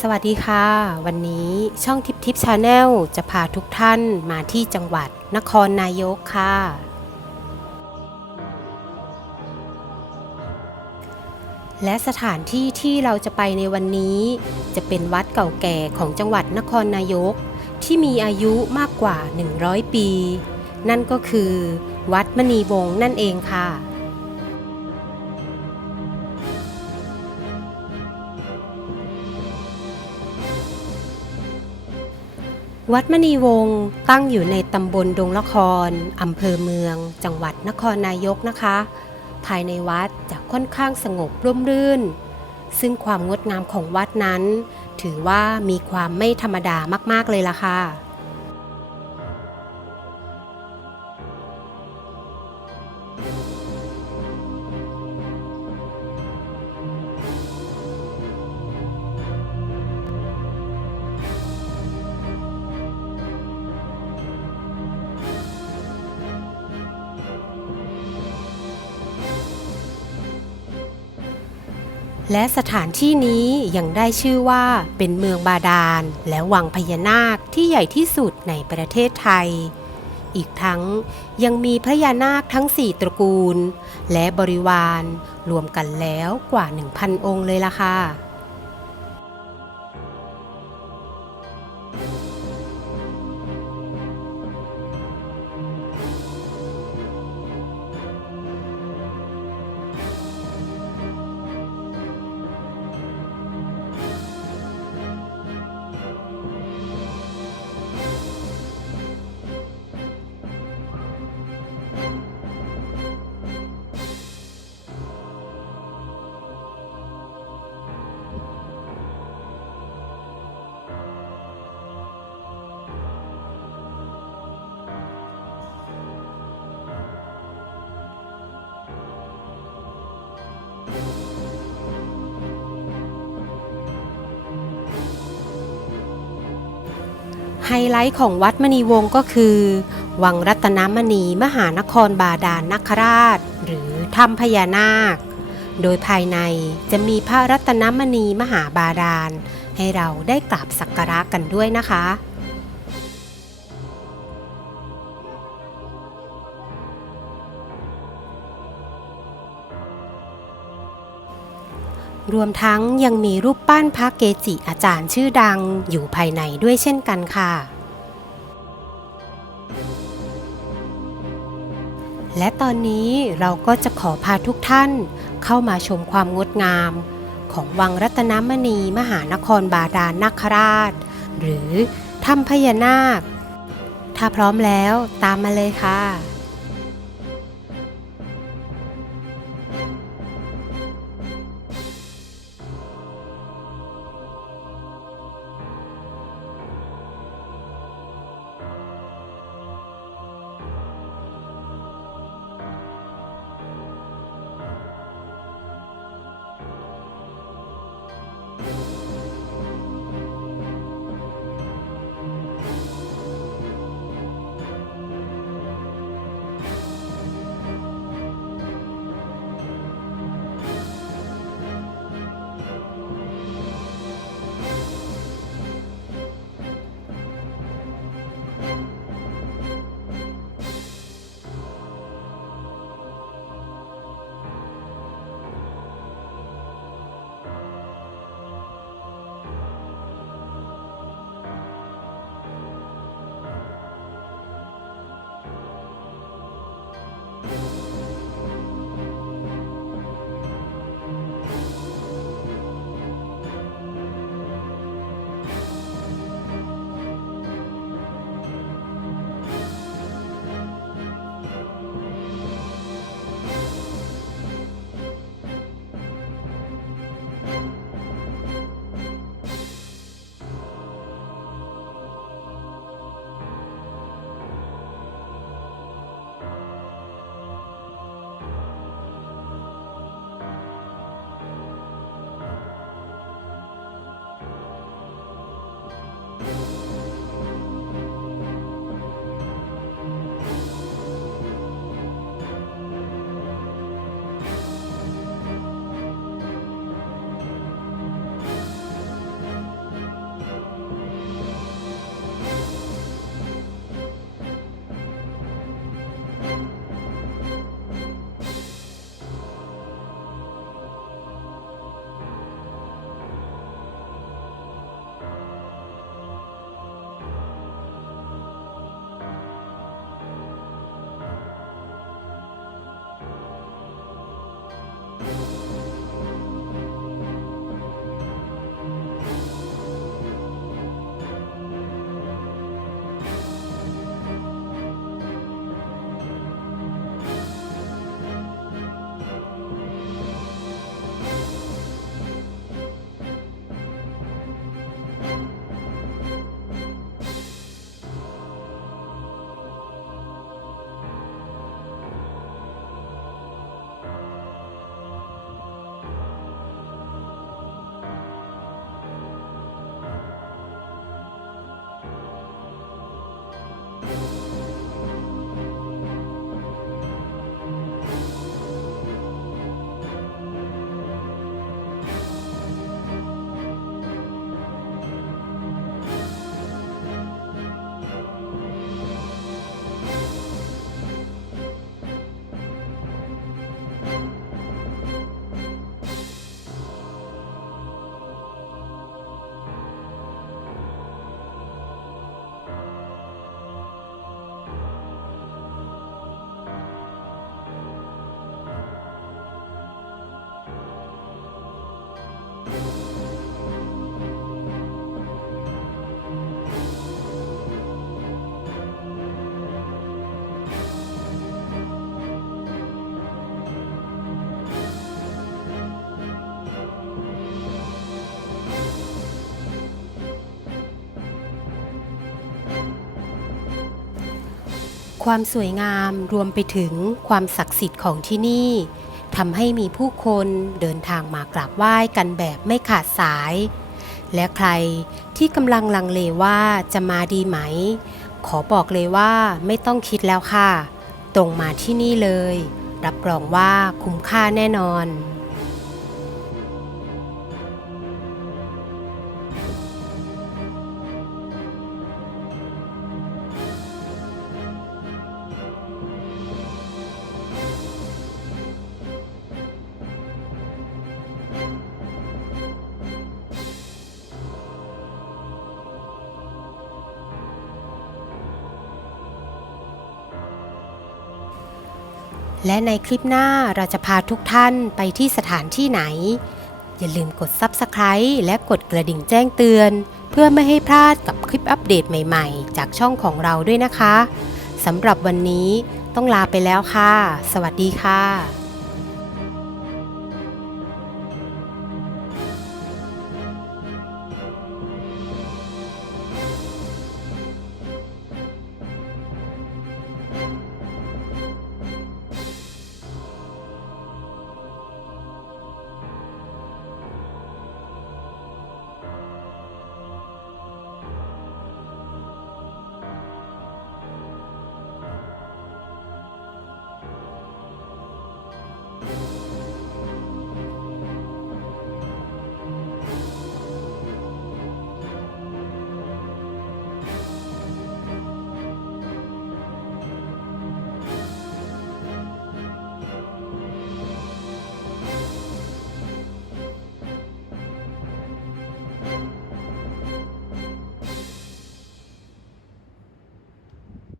สวัสดีค่ะ วันนี้ช่องทิปทิปชาแนลจะพาทุกท่านมาที่จังหวัดนครนายกค่ะ และสถานที่ที่เราจะไปในวันนี้ จะเป็นวัดเก่าแก่ของจังหวัดนครนายก ที่มีอายุมากกว่า 100 ปี นั่นก็คือ วัดมณีวงศ์นั่นเองค่ะ วัดมณีวงศ์ตั้งอยู่ในตำบลดงละครอำเภอเมือง จังหวัดนครนายกนะคะ ภายในวัดจะค่อนข้างสงบร่มรื่น ซึ่งความงดงามของวัดนั้น ถือว่ามีความไม่ธรรมดามากๆเลยล่ะค่ะ และสถานที่นี้ยังได้ชื่อว่าเป็นเมืองบาดาล และวังพญานาคที่ใหญ่ที่สุดในประเทศไทย อีกทั้งยังมีพญานาคทั้ง4ตระกูล และบริวารรวมกันแล้วกว่า 1,000 องค์เลยล่ะค่ะ ไฮไลท์ของวัดมณีวงศ์ก็คือ วังรัตนมณีมหานครบาดาลนคราช หรือถ้ำพญานาค โดยภายในจะมีพระรัตนมณีมหาบาดาล ให้เราได้กราบสักการะกันด้วยนะคะ รวมทั้งยังมีรูปปั้นพระเกจิอาจารย์ชื่อดังอยู่ภายในด้วยเช่นกันค่ะ และตอนนี้เราก็จะขอพาทุกท่านเข้ามาชมความงดงาม ของวังรัตนมณีมหานครบาดาลนาคราช หรือถ้ำพญานาค ถ้าพร้อมแล้วตามมาเลยค่ะ ความสวยงามรวมไปถึงความศักดิ์สิทธิ์ของที่นี่ทำให้มีผู้คนเดินทางมากราบไหว้กันแบบไม่ขาดสาย และใครที่กำลังลังเลว่าจะมาดีไหม ขอบอกเลยว่าไม่ต้องคิดแล้วค่ะ ตรงมาที่นี่เลย รับรองว่าคุ้มค่าแน่นอน และในคลิปหน้าเราจะพาทุกท่านไปที่สถานที่ไหน อย่าลืมกด Subscribe และกดกระดิ่งแจ้งเตือน เพื่อไม่ให้พลาดกับคลิปอัปเดตใหม่ๆ จากช่องของเราด้วยนะคะสำหรับวันนี้ต้องลาไปแล้วค่ะ สวัสดีค่ะ